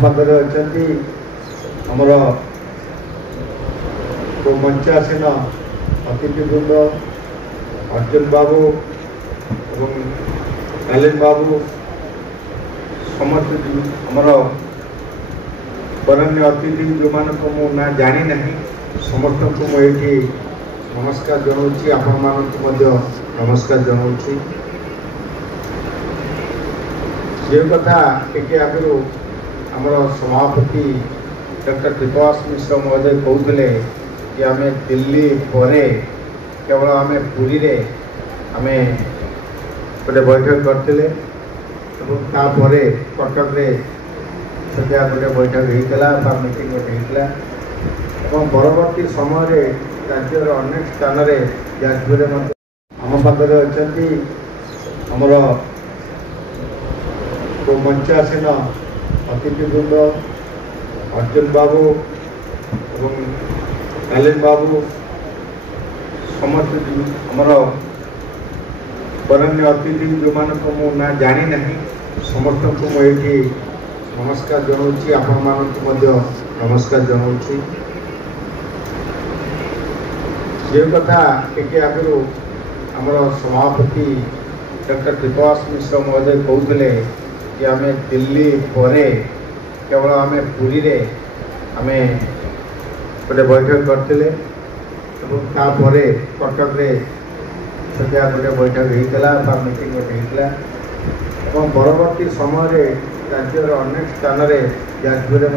पाखे अच्छा आमर मंचासीन अतिथिवृंद अर्जुन बाबू और नलिन बाबू समस्त आमर बरण्य अतिथि जो मान को ना जानी ना समस्त को मुझे नमस्कार जनाऊँ आपण मानक नमस्कार जनाऊँ जो कथा टे आगु आमर सभापति डॉक्टर कृपास मिश्र महोदय कहते कि आम दिल्ली पर केवल आम पुरी रे आम गोटे बैठक करते कटक रे सद्या गोटे बैठक होता मीटिंग गोटे होता परवर्ती समय राज्यर अनेक स्थान जाजपुर आम पाखे अच्छा आमर मंचासीन अतिथिवृंद अर्जुन बाबू और नलिन बाबू समस्त आमर बरण्य अतिथि जो मान को ना जानी ना समस्त को मुझे नमस्कार जनाऊँ आपण मानक नमस्कार जनाऊँ जो कथा टे आगु आमर सभापति डॉक्टर कृपास मिश्र महोदय कहते कि आम दिल्ली पर केवल आम पुरी रे आम गोटे बैठक करते कटक रे सद्या गोटे बैठक होता मीटिंग गोटे होता परवर्ती समय राज्यर अनेक स्थान जाजपुर